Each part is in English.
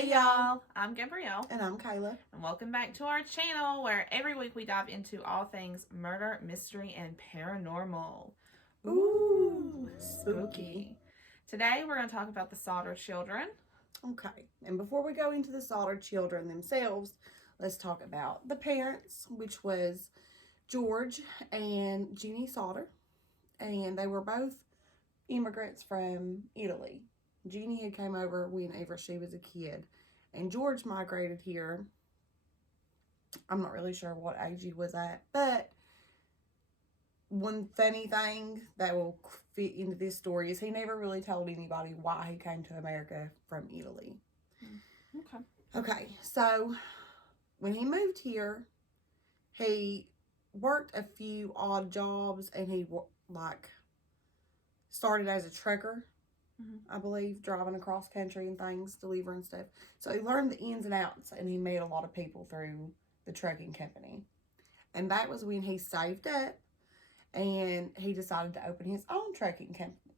Hey y'all, I'm Gabrielle. And I'm Kayla. And welcome back to our channel where every week we dive into all things murder, mystery, and paranormal. Ooh, spooky. Today we're going to talk about the Sodder children. Okay, and before we go into the Sodder children themselves, let's talk about the parents, which was George and Jeannie Sodder. And they were both immigrants from Italy. Jeannie had came over whenever she was a kid. And George migrated here. I'm not really sure what age he was at. But one funny thing that will fit into this story is he never really told anybody why he came to America from Italy. Okay, so when he moved here, he worked a few odd jobs and he started as a trucker, I believe, driving across country and things, delivering stuff. So he learned the ins and outs and he met a lot of people through the trucking company. And that was when he saved up and he decided to open his own trucking company.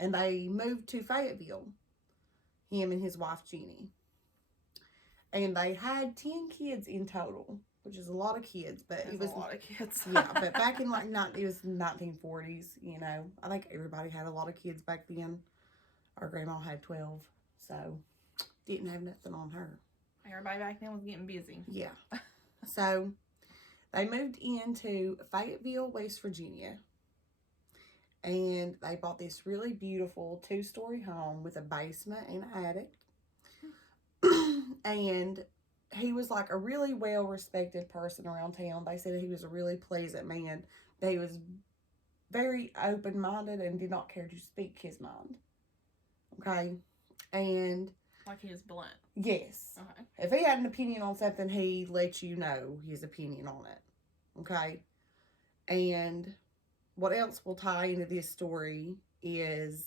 And they moved to Fayetteville, him and his wife Jeannie. And they had 10 kids in total, which is a lot of kids, but it was a lot of kids. Yeah, but back in it was 1940s, you know. I think everybody had a lot of kids back then. Our grandma had 12, so didn't have nothing on her. Everybody back then was getting busy. Yeah. So they moved into Fayetteville, West Virginia. And they bought this really beautiful 2-story home with a basement and attic. And he was like a really well-respected person around town. They said he was a really pleasant man. He was very open-minded and did not care to speak his mind. Okay? And like he was blunt. Yes. Okay. If he had an opinion on something, he let you know his opinion on it. Okay? And what else will tie into this story is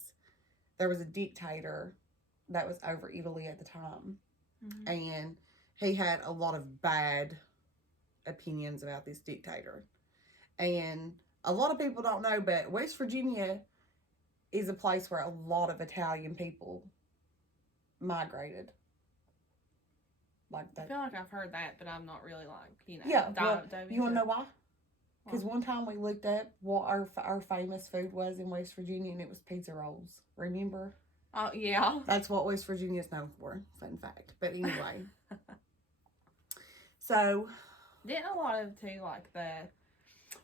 there was a dictator that was over Italy at the time. And he had a lot of bad opinions about this dictator. And a lot of people don't know, but West Virginia is a place where a lot of Italian people migrated. Like that. I feel like I've heard that, but I'm not really you know. Yeah, you want to know why? Because one time we looked up what our famous food was in West Virginia, and it was pizza rolls. Remember? Oh, yeah. That's what West Virginia is known for. Fun fact. But anyway. So. Didn't a lot of, too, like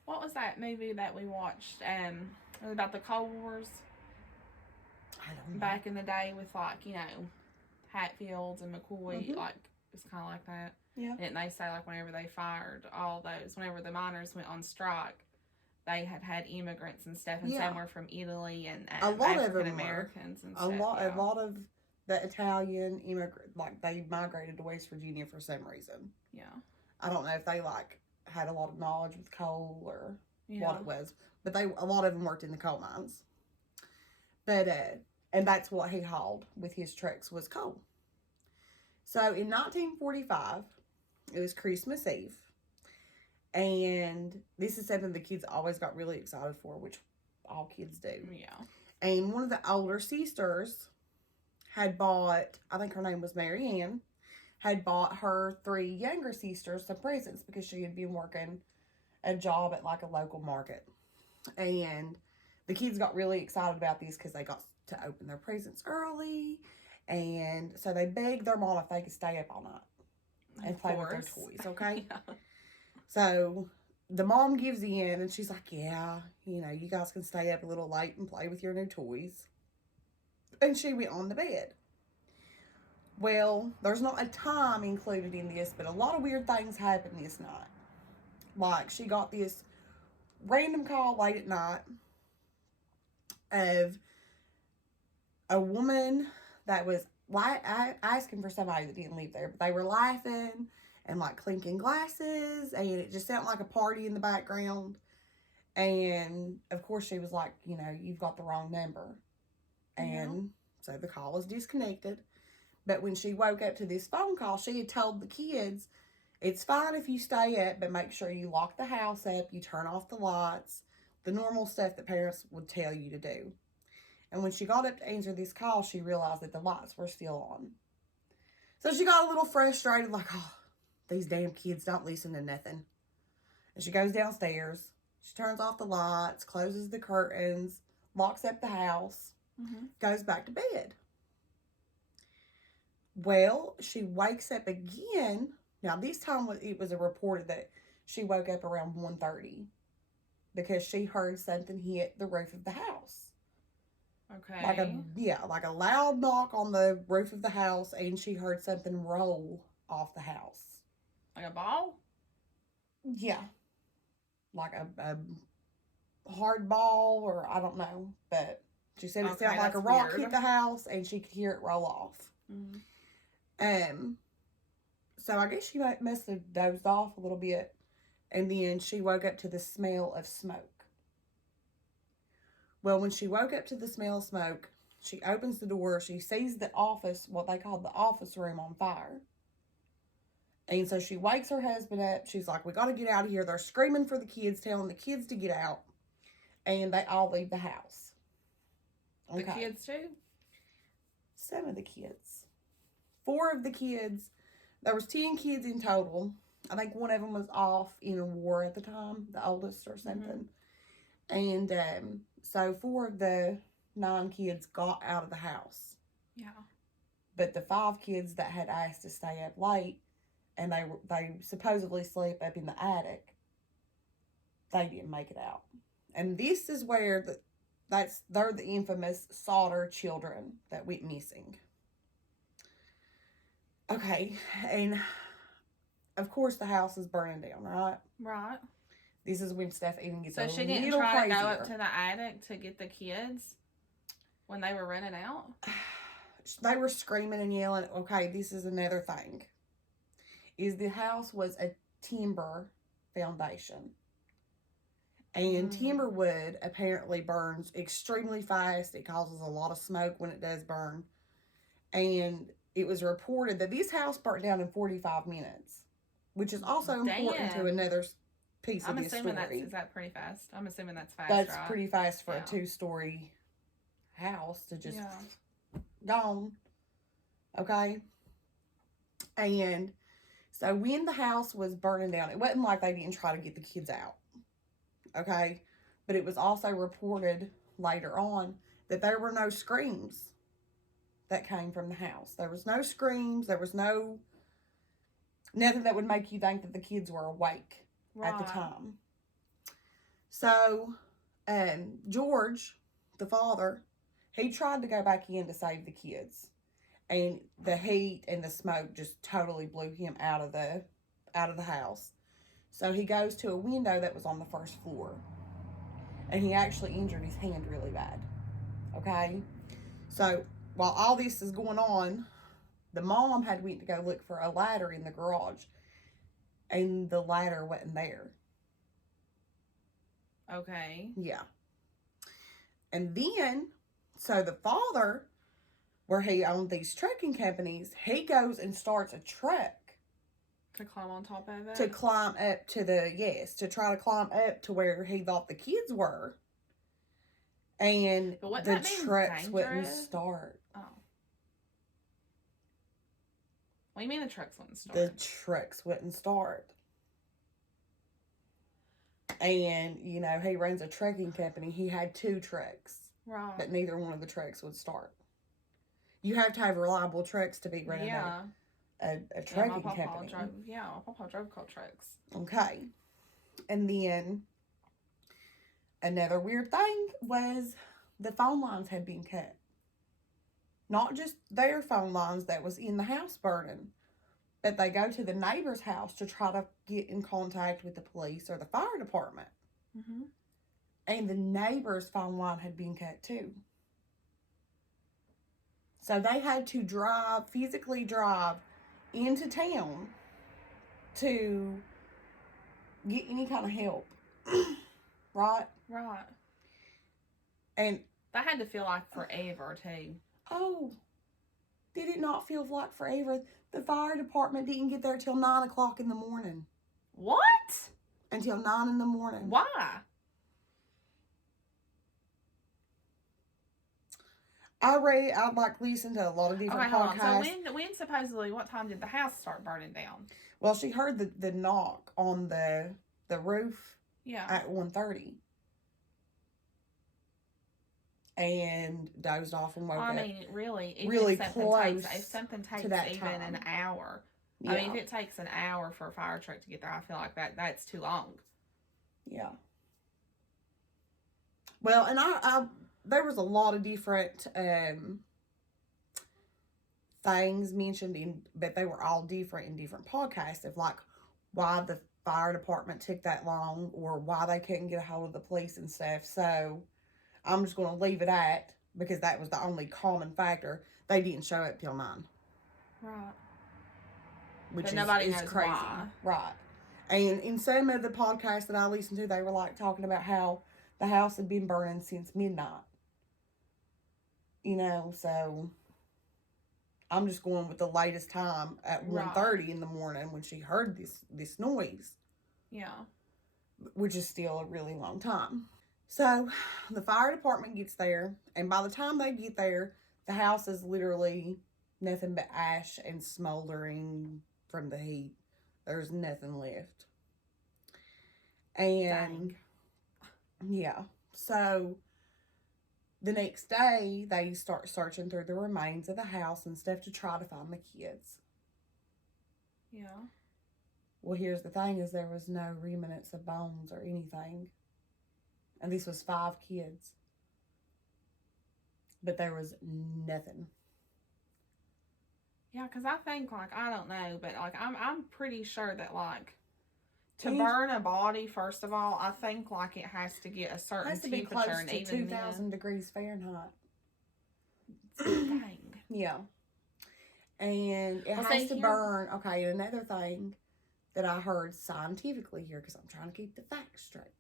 what was that movie that we watched? About the Cold Wars? I don't know. Back in the day with, like, you know, Hatfields and McCoy, like, it's kind of like that. Yeah. Didn't they say, like, whenever they fired all those, whenever the miners went on strike, they had immigrants and stuff, and some were from Italy and African Americans and stuff. A lot of the Italian immigrant, like, they migrated to West Virginia for some reason. Yeah. I don't know if they, like, had a lot of knowledge with coal or what it was, but a lot of them worked in the coal mines. But, and that's what he hauled with his trucks was coal. So, in 1945, it was Christmas Eve. And this is something the kids always got really excited for, which all kids do. Yeah. And one of the older sisters had bought, I think her name was Mary Ann, had bought her 3 younger sisters some presents because she had been working a job at like a local market. And the kids got really excited about this because they got to open their presents early. And so they begged their mom if they could stay up all night and play with their toys, okay? Yeah. So the mom gives in and she's like, yeah, you know, you guys can stay up a little late and play with your new toys. And she went on to bed. Well, there's not a time included in this, but a lot of weird things happened this night. Like, she got this random call late at night of a woman that was asking for somebody that didn't live there, but they were laughing and like clinking glasses, and it just sounded like a party in the background. And of course she was like, you know, you've got the wrong number. And so the call was disconnected. But when she woke up to this phone call, she had told the kids, it's fine if you stay up, but make sure you lock the house up, you turn off the lights, the normal stuff that parents would tell you to do. And when she got up to answer this call, she realized that the lights were still on. So she got a little frustrated, like, oh, these damn kids don't listen to nothing. And she goes downstairs. She turns off the lights, closes the curtains, locks up the house, goes back to bed. Well, she wakes up again. Now, this time it was reported that she woke up around 1:30 because she heard something hit the roof of the house. Okay. Like a loud knock on the roof of the house, and she heard something roll off the house. Like a ball? Yeah. Like a hard ball, or I don't know, but she said it felt like a rock hit the house, and she could hear it roll off. So I guess she must have dozed off a little bit, and then she woke up to the smell of smoke. Well, when she woke up to the smell of smoke, she opens the door. She sees the office, what they called the office room, on fire. And so she wakes her husband up. She's like, we got to get out of here. They're screaming for the kids, telling the kids to get out. And they all leave the house. Okay. The kids too? Some of the kids. 4 of the kids. There was 10 kids in total. I think one of them was off in a war at the time, the oldest or something. And so 4 of the 9 kids got out of the house. Yeah. But the 5 kids that had asked to stay up late, and they supposedly sleep up in the attic, they didn't make it out. And this is where they're the infamous Sodder children that went missing. Okay, and of course the house is burning down, right? Right. This is when stuff even gets a little crazier. So she didn't try to go up to the attic to get the kids when they were running out? They were screaming and yelling. Okay, this is another thing. Is the house was a timber foundation. And timber wood apparently burns extremely fast. It causes a lot of smoke when it does burn. And it was reported that this house burnt down in 45 minutes, which is also important to another piece of this story. Is that pretty fast? I'm assuming that's fast, That's right? Pretty fast for a 2-story house to just gone. Okay? And so when the house was burning down, it wasn't like they didn't try to get the kids out. Okay? But it was also reported later on that there were no screams that came from the house. There was no screams. There was nothing that would make you think that the kids were awake at the time. So, George, the father, he tried to go back in to save the kids. And the heat and the smoke just totally blew him out of the house. So he goes to a window that was on the first floor. And he actually injured his hand really bad. Okay? So while all this is going on, the mom had went to go look for a ladder in the garage. And the ladder wasn't there. Okay. Yeah. And then, so the father, where he owned these trucking companies, he goes and starts a truck. To climb on top of it? To climb up to to try to climb up to where he thought the kids were. And the trucks wouldn't start. Oh. What do you mean the trucks wouldn't start? The trucks wouldn't start. And, you know, he runs a trucking company. He had 2 trucks. Right. But neither one of the trucks would start. You have to have reliable trucks to be running a trucking company. My papa drove coal trucks. Okay. And then another weird thing was the phone lines had been cut. Not just their phone lines that was in the house burning, but they go to the neighbor's house to try to get in contact with the police or the fire department. Mm-hmm. And the neighbor's phone line had been cut too. So they had to physically drive into town to get any kind of help. Right? Right. And that had to feel like forever too. Oh, did it not feel like forever? The fire department didn't get there till 9 o'clock in the morning. What? Until 9 in the morning. Why? I like listened to a lot of different podcasts. So when supposedly, what time did the house start burning down? Well, she heard the knock on the roof. Yeah. At 1:30. And dozed off and woke up. I mean, really close. If something takes even time. An hour. Yeah. I mean, if it takes an hour for a fire truck to get there, I feel like that's too long. Yeah. Well, and I there was a lot of different things mentioned but they were all different in different podcasts of like why the fire department took that long or why they couldn't get a hold of the police and stuff. So I'm just going to leave it at, because that was the only common factor, they didn't show up till 9. Right. Which but nobody is knows crazy. Why. Right. And in some of the podcasts that I listened to, they were like talking about how the house had been burning since midnight. You know, so I'm just going with the latest time at 1:30 in the morning when she heard this noise. Yeah. Which is still a really long time. So the fire department gets there, and by the time they get there, the house is literally nothing but ash and smoldering from the heat. There's nothing left. And yeah, so the next day they start searching through the remains of the house and stuff to try to find the kids. Yeah. Well, here's the thing, is there was no remnants of bones or anything. And this was 5 kids. But there was nothing. Yeah, because I think, like, I don't know, but, like, I'm pretty sure that, like, to burn a body, first of all, I think, like, it has to get a certain temperature. It has to be close to 2,000 degrees Fahrenheit. Dang. Yeah. And it has to burn. Okay, and another thing that I heard scientifically here, because I'm trying to keep the facts straight,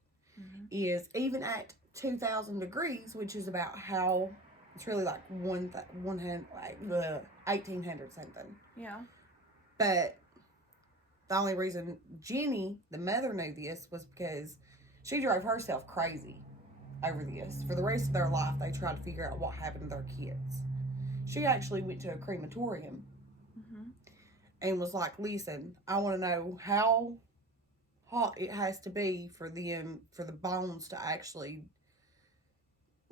is even at 2,000 degrees, which is about how, it's really like 1,800 something. Yeah. But the only reason Jenny, the mother, knew this was because she drove herself crazy over this. For the rest of their life, they tried to figure out what happened to their kids. She actually went to a crematorium and was like, listen, I want to know how hot it has to be for the bones to actually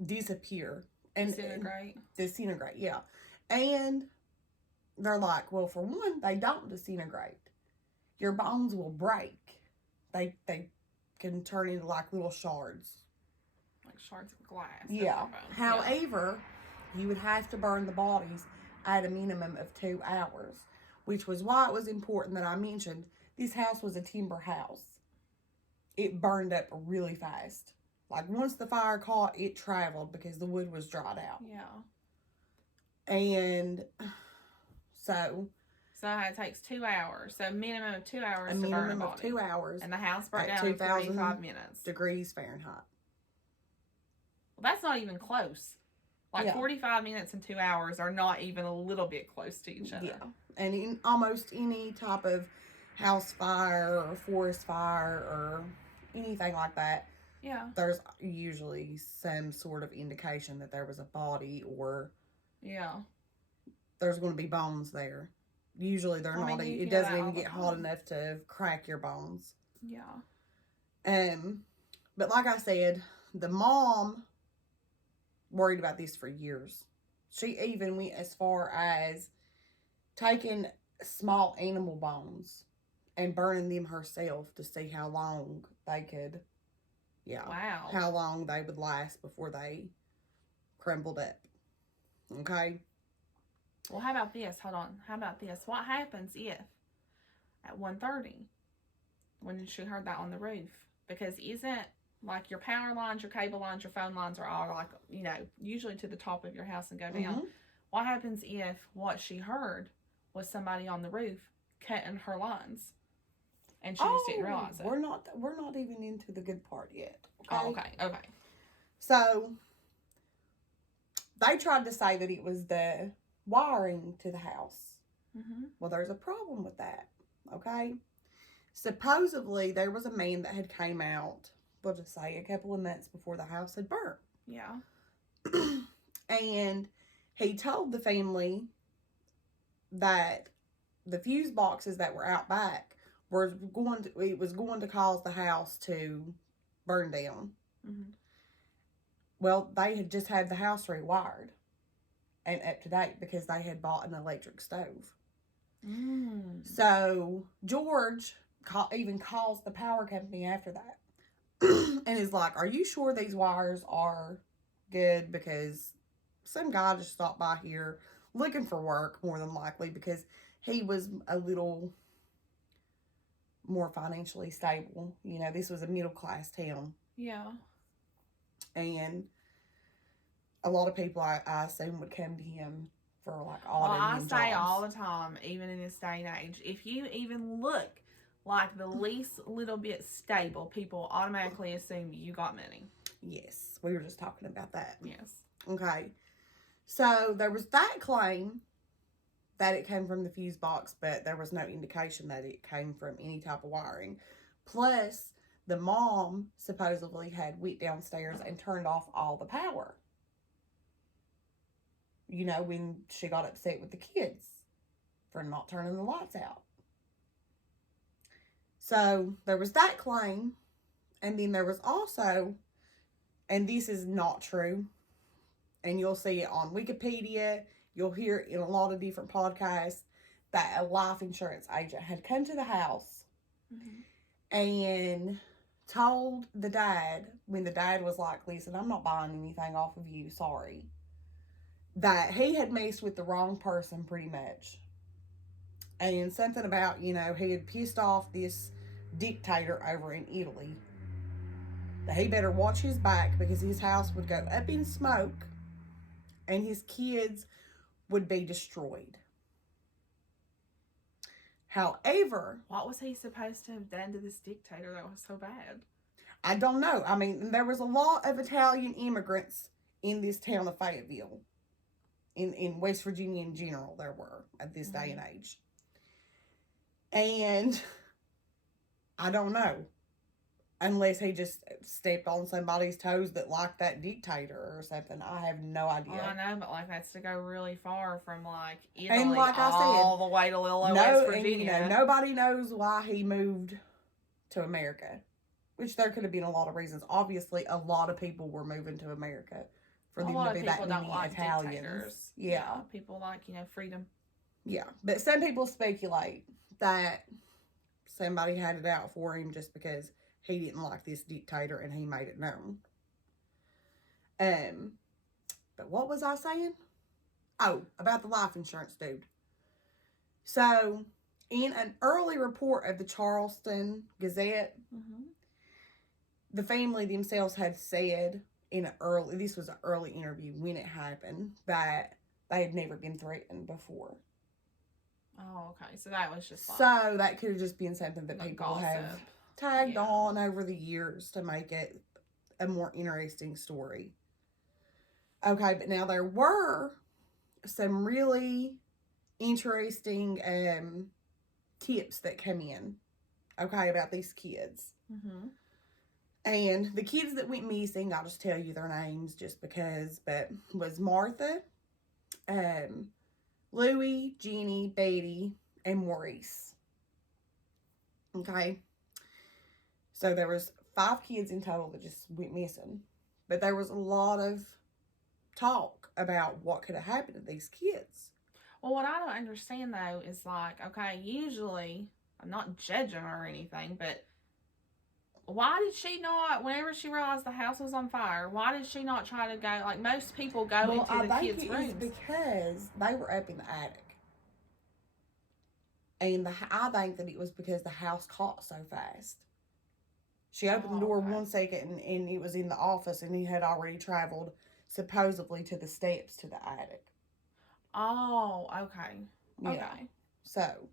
disappear. And disintegrate, yeah. And they're like, well, for one, they don't disintegrate. Your bones will break. They can turn into like little shards. Like shards of glass. Yeah. However, you would have to burn the bodies at a minimum of 2 hours, which was why it was important that I mentioned this house was a timber house. It burned up really fast. Like, once the fire caught, it traveled because the wood was dried out. Yeah. And so it takes 2 hours. So, minimum of 2 hours to burn a body. A minimum of 2 hours. And the house burnt down in 45 minutes. Degrees Fahrenheit. Well, that's not even close. Like, 45 minutes and 2 hours are not even a little bit close to each other. Yeah. And in almost any type of house fire or forest fire or anything like that, there's usually some sort of indication that there was a body or there's going to be bones there. Usually they're not. It doesn't even get hot enough to crack your bones. Yeah. But like I said, the mom worried about this for years. She even went as far as taking small animal bones and burning them herself to see how long they could, how long they would last before they crumbled up. Okay? Well, how about this? Hold on. How about this? What happens if at 1:30 when she heard that on the roof? Because isn't like your power lines, your cable lines, your phone lines are all like, usually to the top of your house and go down. What happens if what she heard was somebody on the roof cutting her lines and she just didn't realize it? We're not even into the good part yet. Okay? Okay. So they tried to say that it was the wiring to the house. Well, there's a problem with that. Okay? Supposedly there was a man that had came out, we'll just say a couple of months before the house had burnt. Yeah. And he told the family that the fuse boxes that were out back it was going to cause the house to burn down. Mm-hmm. Well, they had just had the house rewired and up to date because they had bought an electric stove. So George even calls the power company after that and is like, are you sure these wires are good? Because some guy just stopped by here looking for work, more than likely, because he was a little more financially stable. You know, this was a middle class town. Yeah. And a lot of people, I assume, would come to him for like odd Well, I jobs. say all the time, even in this day and age, if you even look like the least little bit stable, people automatically assume you got money. Yes, we were just talking about that. Yes. Okay. So there was that claim that it came from the fuse box, but there was no indication that it came from any type of wiring. Plus, the mom supposedly had went downstairs and turned off all the power. You know, when she got upset with the kids for not turning the lights out. So there was that claim. And then there was also, and this is not true, and you'll see it on Wikipedia, you'll hear it in a lot of different podcasts, that a life insurance agent had come to the house and told the dad, when the dad was like, listen, I'm not buying anything off of you, sorry, that he had messed with the wrong person pretty much. And something about, you know, he had pissed off this dictator over in Italy, that he better watch his back because his house would go up in smoke and his kids would be destroyed. However, what was he supposed to have done to this dictator that was so bad? I don't know. I mean, there was a lot of Italian immigrants in this town of Fayetteville. In West Virginia in general, there were at this day and age. And I don't know. Unless he just stepped on somebody's toes that liked that dictator or something. I have no idea. Well, I know, but like that's to go really far from like Italy and like all the way to little West Virginia. And, you know, nobody knows why he moved to America. Which there could have been a lot of reasons. Obviously, a lot of people were moving to America for them to be that many Italians. Dictators. Yeah, people like, you know, freedom. Yeah, but some people speculate that somebody had it out for him just because he didn't like this dictator and he made it known. But what was I saying? Oh, about the life insurance dude. So, in an early report of the Charleston Gazette, the family themselves had said this was an early interview when it happened, that they had never been threatened before. Oh, okay. So that was just like, so that could have just been something that people have tagged on over the years to make it a more interesting story. Okay, but now there were some really interesting tips that come in, okay, about these kids. And the kids that went missing, I'll just tell you their names just because, but was Martha, Louie, Jenny, Betty, and Maurice. Okay. So there was 5 kids in total that just went missing. But there was a lot of talk about what could have happened to these kids. Well, what I don't understand, though, is like, okay, usually, I'm not judging her or anything, but why did she not, whenever she realized the house was on fire, why did she not try to go, like most people go into the kids' rooms? Because they were up in the attic. And I think that it was because the house caught so fast. She opened the door 1 second and it was in the office and he had already traveled supposedly to the steps to the attic. Oh, okay. Yeah. Okay. So,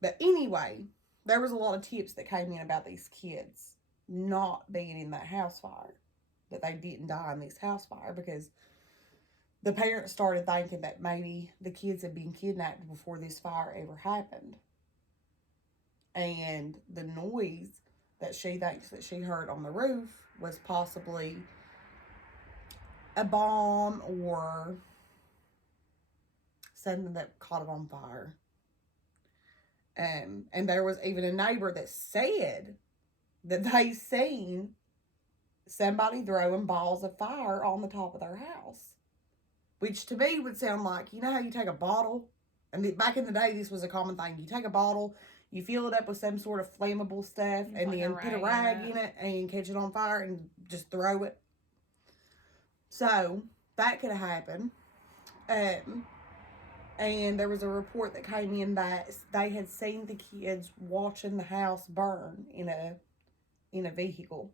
but anyway, there was a lot of tips that came in about these kids not being in that house fire. That they didn't die in this house fire because the parents started thinking that maybe the kids had been kidnapped before this fire ever happened. And the noise that she thinks that she heard on the roof was possibly a bomb or something that caught it on fire. And there was even a neighbor that said that they seen somebody throwing balls of fire on the top of their house. Which to me would sound like, you know how you take a bottle? And back in the day, this was a common thing. You take a bottle, you fill it up with some sort of flammable stuff, and then put a rag in it and catch it on fire and just throw it. So, that could have happened. And there was a report that came in that they had seen the kids watching the house burn in a vehicle.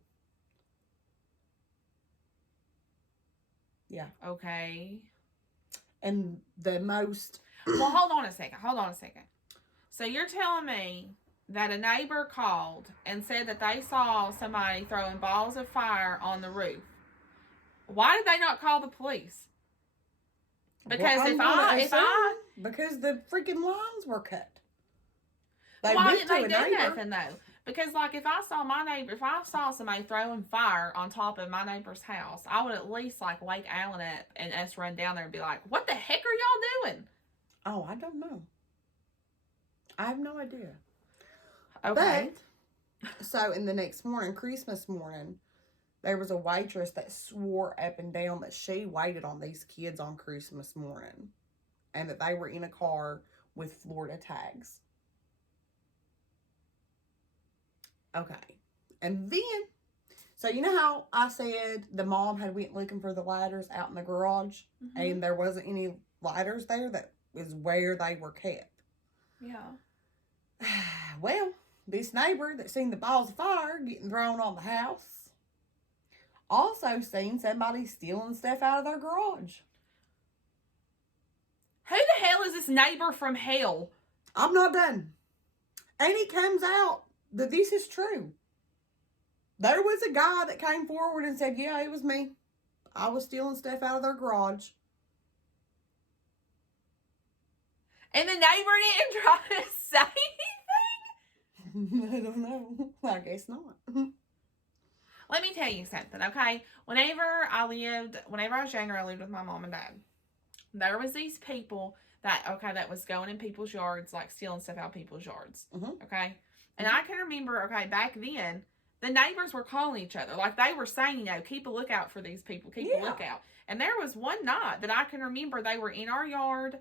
Yeah. Okay. And the most... Well, hold on a second. So you're telling me that a neighbor called and said that they saw somebody throwing balls of fire on the roof. Why did they not call the police? Because because the freaking lines were cut. Why didn't they do nothing though? Because like if I saw somebody throwing fire on top of my neighbor's house, I would at least like wake Alan up and us run down there and be like, "What the heck are y'all doing?" Oh, I don't know. I have no idea. Okay. But, so in the next morning, Christmas morning, there was a waitress that swore up and down that she waited on these kids on Christmas morning. And that they were in a car with Florida tags. Okay. And then, so you know how I said the mom had went looking for the ladders out in the garage? Mm-hmm. And there wasn't any ladders there? That was where they were kept. Yeah. Well, this neighbor that seen the balls of fire getting thrown on the house also seen somebody stealing stuff out of their garage. Who the hell is this neighbor from hell? I'm not done. And it comes out that this is true. There was a guy that came forward and said, yeah, it was me. I was stealing stuff out of their garage. And the neighbor didn't try to say anything? I don't know. I guess not. Let me tell you something, okay? Whenever I was younger, I lived with my mom and dad. There was these people that was going in people's yards, like stealing stuff out of people's yards, okay? And I can remember, back then, the neighbors were calling each other. Like, they were saying, keep a lookout for these people, keep a lookout. And there was one night that I can remember they were in our yard,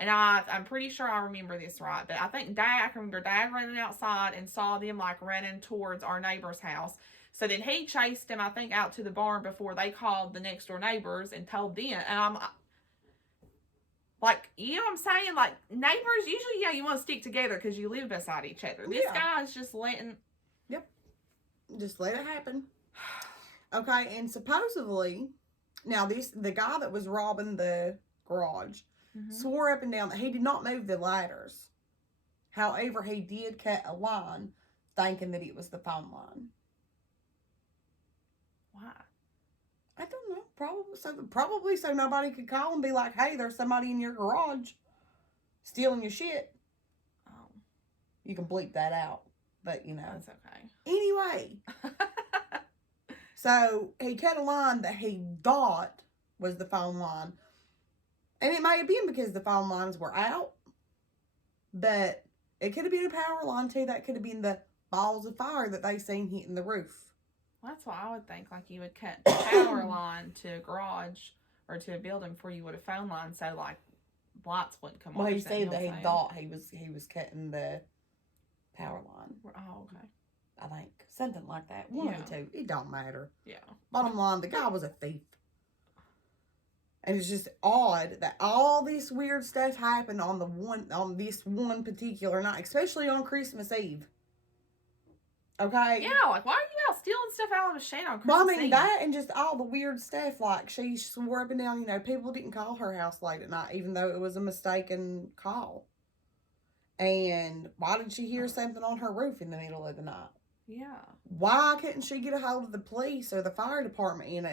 and I'm pretty sure I remember this right, but I can remember Dad running outside and saw them, like, running towards our neighbor's house. So then he chased them, I think, out to the barn before they called the next door neighbors and told them. And I'm like, you know what I'm saying? Like, neighbors, usually, you want to stick together because you live beside each other. This guy is just letting... Yep. Just let it happen. Okay, and supposedly, now the guy that was robbing the garage swore up and down that he did not move the ladders. However, he did cut a line thinking that it was the phone line. Why? I don't know. Probably so nobody could call and be like, hey, there's somebody in your garage stealing your shit. Oh. You can bleep that out. But, That's okay. Anyway. So, he cut a line that he thought was the phone line. And it may have been because the phone lines were out. But it could have been a power line, too. That could have been the balls of fire that they seen hitting the roof. Well, that's what I would think. Like, you would cut the power line to a garage or to a building before you would a phone line, so, like, lights wouldn't come on. Well, he said that he thought he was cutting the power line. Oh, okay. I think. Something like that. One of the two. It don't matter. Yeah. Bottom line, the guy was a thief. And it's just odd that all this weird stuff happened on this one particular night, especially on Christmas Eve. Okay? Yeah, like, why are you out stealing stuff out of a shed on Christmas Well, I mean, Eve? that and just all the weird stuff. Like, she swore up and down, people didn't call her house late at night, even though it was a mistaken call. And why did she hear something on her roof in the middle of the night? Yeah. Why couldn't she get a hold of the police or the fire department in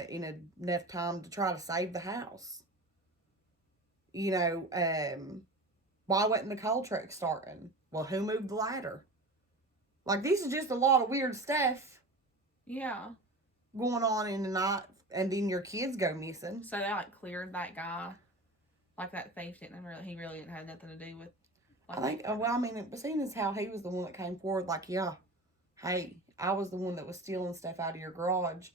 enough time to try to save the house? Why wasn't the coal truck starting? Well, who moved the ladder? Like, this is just a lot of weird stuff. Yeah. Going on in the night, and then your kids go missing. So they, like, cleared that guy? Like that thief he really didn't have nothing to do with. I think, seeing as how he was the one that came forward, like, yeah, hey, I was the one that was stealing stuff out of your garage.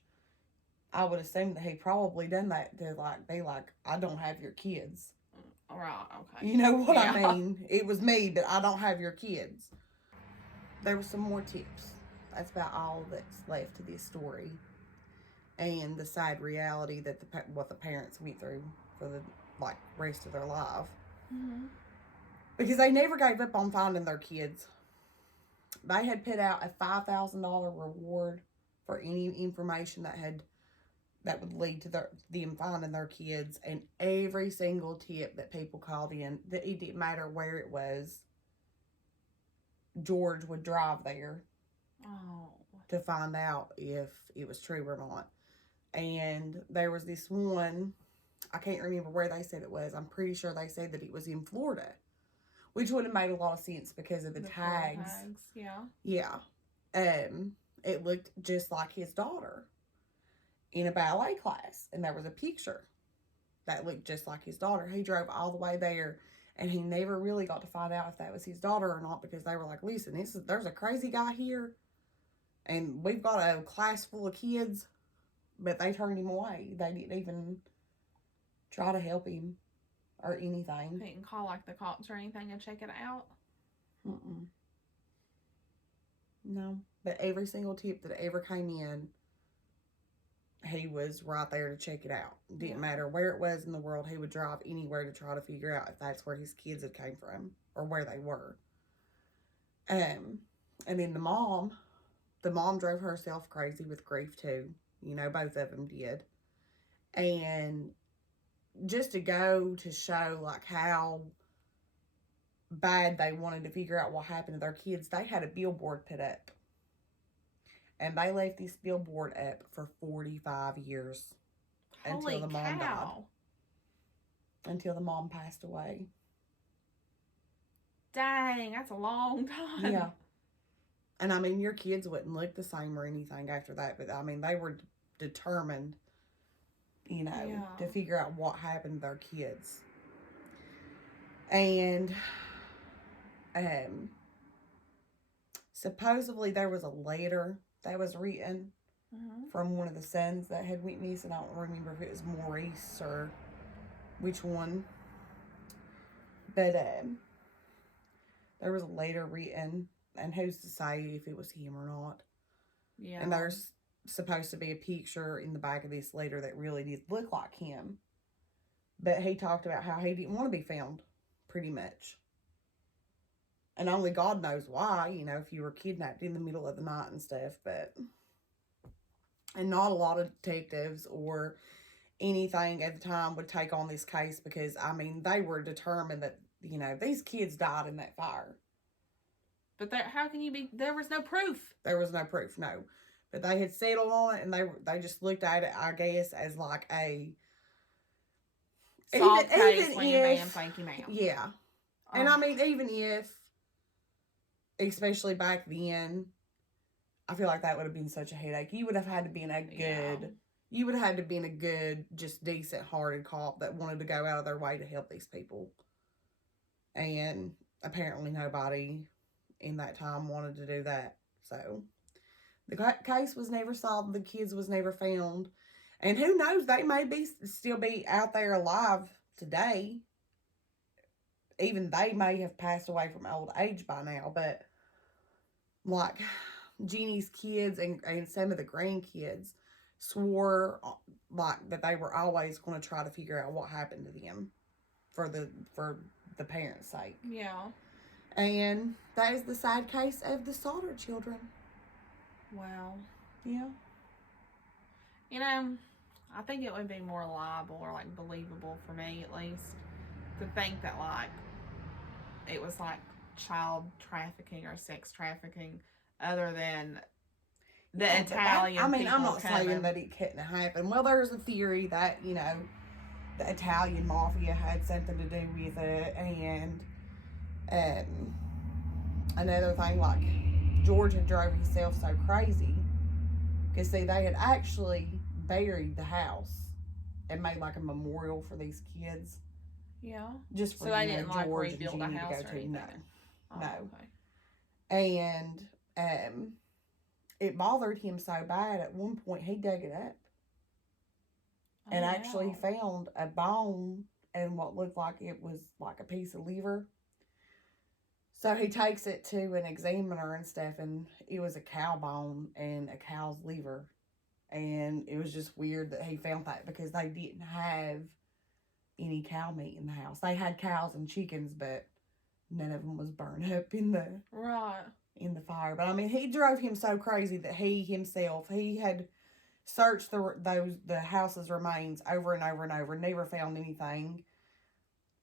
I would assume that he probably done that to, like, be like, I don't have your kids. Right, okay. You know what I mean? It was me, but I don't have your kids. There were some more tips. That's about all that's left to this story. And the sad reality that what the parents went through for the, like, rest of their life. Mm-hmm. Because they never gave up on finding their kids. They had put out a $5,000 reward for any information that would lead to them finding their kids. And every single tip that people called in, that it didn't matter where it was, George would drive there to find out if it was true or not. And there was this one, I can't remember where they said it was. I'm pretty sure they said that it was in Florida. Which would have made a lot of sense because of the tags. Yeah. Yeah. It looked just like his daughter in a ballet class. And there was a picture that looked just like his daughter. He drove all the way there, and he never really got to find out if that was his daughter or not, because they were like, listen, there's a crazy guy here, and we've got a class full of kids, but they turned him away. They didn't even try to help him. Or anything. They didn't call like the cops or anything and check it out? No. But every single tip that ever came in, he was right there to check it out. Didn't matter where it was in the world, he would drive anywhere to try to figure out if that's where his kids had came from or where they were. And then the mom drove herself crazy with grief too. You know, both of them did. And just to go to show, like, how bad they wanted to figure out what happened to their kids, they had a billboard put up. And they left this billboard up for 45 years. Until the mom died. Until the mom passed away. Dang, that's a long time. Yeah. And, I mean, your kids wouldn't look the same or anything after that. But, I mean, they were determined, you know, to figure out what happened to their kids. And supposedly there was a letter that was written from one of the sons that had went missing. I don't remember if it was Maurice or which one. But there was a letter written, and who's to say if it was him or not. Yeah. And there's supposed to be a picture in the back of this letter that really did look like him. But he talked about how he didn't want to be found, pretty much. And only God knows why, you know, if you were kidnapped in the middle of the night and stuff, but... And not a lot of detectives or anything at the time would take on this case because, I mean, they were determined that, you know, these kids died in that fire. But how can you be... There was no proof. There was no proof, no. But they had settled on it, and they just looked at it, I guess, as like a... Solved case when your man, thank you, ma'am. Yeah. And I mean, even if, especially back then, I feel like that would have been such a headache. You would have had to be you would have had to be a good, just decent-hearted cop that wanted to go out of their way to help these people. And apparently nobody in that time wanted to do that. So, the case was never solved. The kids was never found. And who knows, they may still be out there alive today. Even they may have passed away from old age by now. But, like, Jeannie's kids and some of the grandkids swore, like, that they were always going to try to figure out what happened to them for the parents' sake. Yeah. And that is the sad case of the Sodder children. Wow. Yeah. You know, I think it would be more reliable or, like, believable for me, at least, to think that, like, it was, like, child trafficking or sex trafficking other than the Italian I'm people not saying that it couldn't happen. Well, there's a theory that, you know, the Italian mafia had something to do with it, and another thing, like, George had drove himself so crazy, because, see, they had actually buried the house and made, like, a memorial for these kids Yeah. Just for So they you know, didn't like George and rebuild a Jeannie to house go or to. anything. No, Oh, no. okay. And it bothered him so bad. At one point, he dug it up and actually wow. found a bone and what looked like it was like a piece of liver. So he takes it to an examiner and stuff, and it was a cow bone and a cow's liver. And it was just weird that he found that because they didn't have any cow meat in the house. They had cows and chickens, but none of them was burned up in the Right. in the fire. But I mean, he drove him so crazy that he had searched the house's remains over and over and over, never found anything.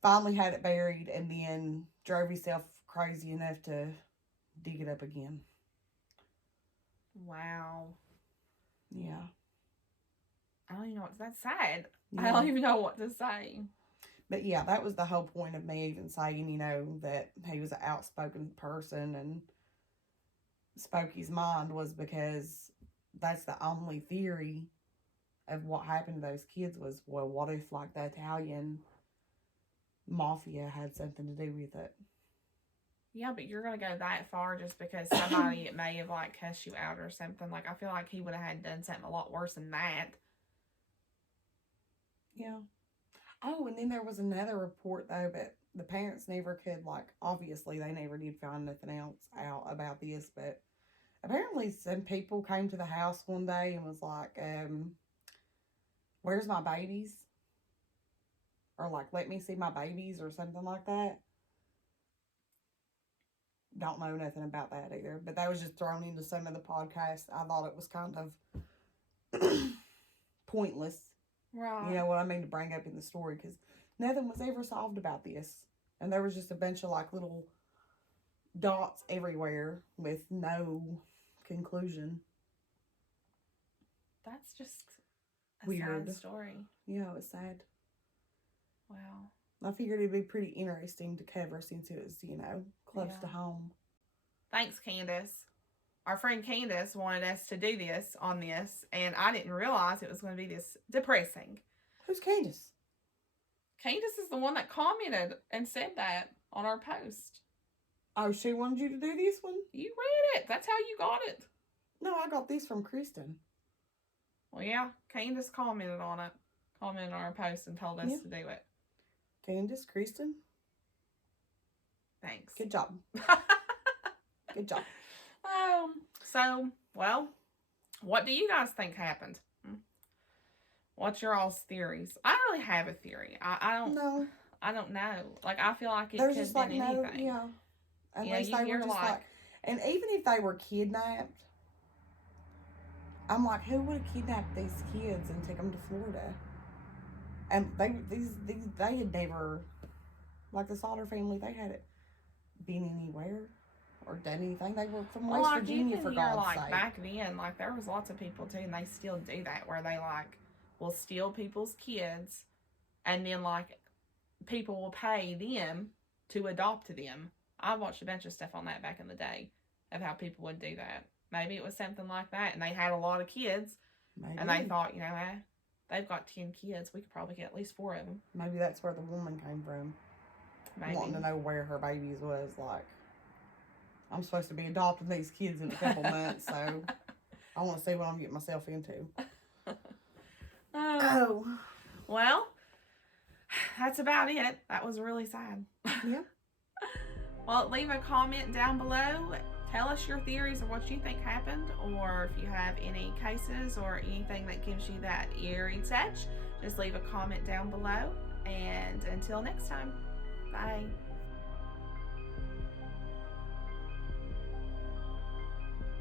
Finally had it buried, and then drove himself crazy enough to dig it up again. Wow. Yeah. I don't even know what. That's sad. Yeah. I don't even know what to say. But yeah, that was the whole point of me even saying, you know, that he was an outspoken person and spoke his mind, was because that's the only theory of what happened to those kids was, well, what if like the Italian mafia had something to do with it? Yeah, but you're gonna go that far just because somebody may have like cussed you out or something. Like I feel like he would have had done something a lot worse than that. Yeah. Oh, and then there was another report though, but the parents never could, like, obviously they never did find nothing else out about this, but apparently some people came to the house one day and was like, where's my babies? Or like, let me see my babies or something like that. Don't know nothing about that either, but that was just thrown into some of the podcasts. I thought it was kind of pointless. Right. You know what I mean, to bring up in the story, because nothing was ever solved about this. And there was just a bunch of like little dots everywhere with no conclusion. That's just a Weird. sad story. Yeah, it was sad. Wow. I figured it'd be pretty interesting to cover since it was, you know, close to home. Thanks, Candace. Our friend Candace wanted us to do this on this, and I didn't realize it was going to be this depressing. Who's Candace? Candace is the one that commented and said that on our post. Oh, she wanted you to do this one? You read it. That's how you got it. No, I got this from Kristen. Well, yeah, Candace commented on it. Commented on our post and told us to do it. Candace, Kristen? Thanks. Good job. Good job. So, well, what do you guys think happened? What's your all's theories? I don't really have a theory. I don't know. I don't know. Like, I feel like it could have been anything. Yeah. Unless you they were just like, and even if they were kidnapped, I'm like, who would have kidnapped these kids and take them to Florida? And they had never, like the Sodder family, they hadn't been anywhere or done anything. They were from West Virginia, for God's sake. Back then, like, there was lots of people too, and they still do that, where they like will steal people's kids, and then like people will pay them to adopt them. I watched a bunch of stuff on that back in the day of how people would do that. Maybe it was something like that, and they had a lot of kids, and they thought, you know, they've got 10 kids, we could probably get at least 4 of them. Maybe that's where the woman came from. Maybe. Wanting to know where her babies was. Like, I'm supposed to be adopting these kids in a couple months, so I want to see what I'm getting myself into. Well, that's about it. That was really sad. Yeah. Well, leave a comment down below. Tell us your theories of what you think happened, or if you have any cases or anything that gives you that eerie touch, just leave a comment down below. And until next time, bye.